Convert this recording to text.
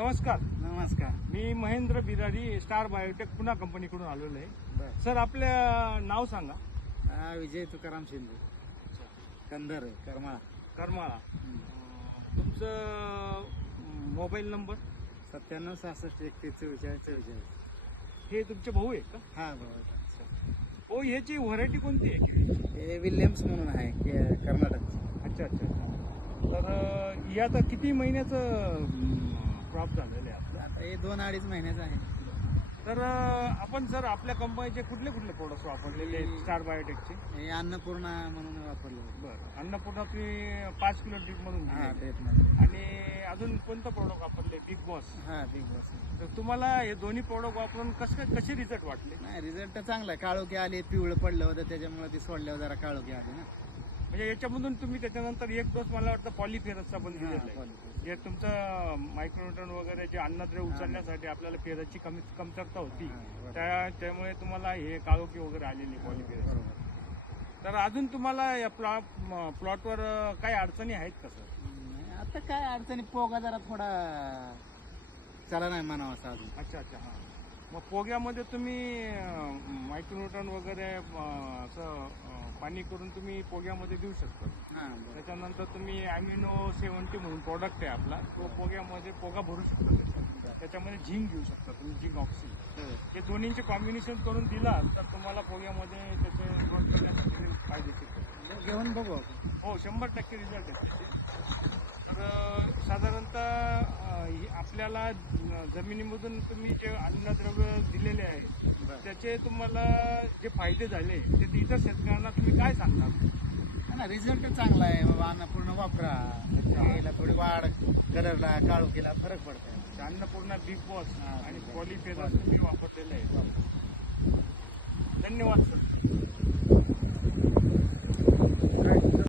नमस्कार. नमस्कार. मी Mahendra Birari star biotech Pune कंपनीकडून आलेलो आहे. बर. सर आपल्या नाव सांगा. विजय तुकाराम शिंदे, कंदर करमाळा. करमाळा. तुमचं मोबाईल नंबर 97 66 31 44 44. हे तुमचे भाऊ आहे का? हा बरोबर. हो, ह्याची व्हरायटी कोणती आहे? हे विल्यम्स म्हणून आहे कर्नाटक. अच्छा अच्छा अच्छा. तर यात किती महिन्याचं क्रॉप झालेलं आहे आपलं? आता हे 2-2.5 महिन्याचं आहे. तर आपण सर आपल्या कंपनीचे कुठले कुठले प्रोडक्ट्स वापरलेले आहेत स्टार बायोटेकचे? हे अन्नपूर्णा म्हणून वापरलं. बरं. अन्नपूर्णा तुम्ही 5 किलो ड्रिप म्हणून हा दिली. ट्रीटमेंट. आणि अजून कोणतं प्रोडक्ट वापरले? Big boss. हा बिग बॉस. तर तुम्हाला हे दोन्ही प्रोडक्ट वापरून कसे रिझल्ट वाटले? नाही रिझल्ट तर चांगला आहे. काळोखी आले, पिवळं पडलं होतं त्याच्यामुळे ती सोडल्यावर जरा काळोखी आली ना. म्हणजे याच्यामधून तुम्ही त्याच्यानंतर एक डोस मला वाटतं पॉलिफेरसचा पण दिलेला आहे. जे तुमचं मायक्रोन्यूट्रन वगैरे जे अन्नद्रव्य उचलण्यासाठी आपल्याला फेरसची कमतरता होती, त्यामुळे तुम्हाला हे काळोखी वगैरे आलेली पॉलिफेरस. तर अजून तुम्हाला या प्लॉटवर काही अडचणी आहेत का सर? आता काय अडचणी, पोगा जरा थोडा चला नाही म्हणावा असा अजून. अच्छा अच्छा. हां. मग पोग्यामध्ये तुम्ही मायक्रोन्यूट्रन वगैरे असं पाणी करून तुम्ही पोग्यामध्ये देऊ शकता. हा बरं. त्याच्यानंतर तुम्ही अॅमिनो 70 म्हणून प्रोडक्ट आहे आपला, तो पोग्यामध्ये पोगा भरू शकता. त्याच्यामध्ये झिंक घेऊ शकता तुम्ही, झिंक ऑक्सिजन. हे दोन्हीचे कॉम्बिनेशन करून दिला तर तुम्हाला पोग्यामध्ये त्याचे ग्रोथ करण्यासाठी फायदेशीर. घेऊन बघू आपण. हो, 100% रिझल्ट आहे त्याचे. तर साधारणतः आपल्याला जमिनीमधून तुम्ही जे अन्नद्रव्य दिलेले आहे त्याचे तुम्हाला जे फायदे झाले ते इतर शेतकऱ्यांना तुम्ही काय सांगणार? ना रिझल्ट चांगला आहे बाबा. अन्नपूर्ण वापरा. याला थोडी वाढ, कलरला, काळोखीला फरक पडतो. अन्नपूर्णा, बिग बॉस आणि पॉलिफेरस तुम्ही वापरलेले आहे. धन्यवाद सर.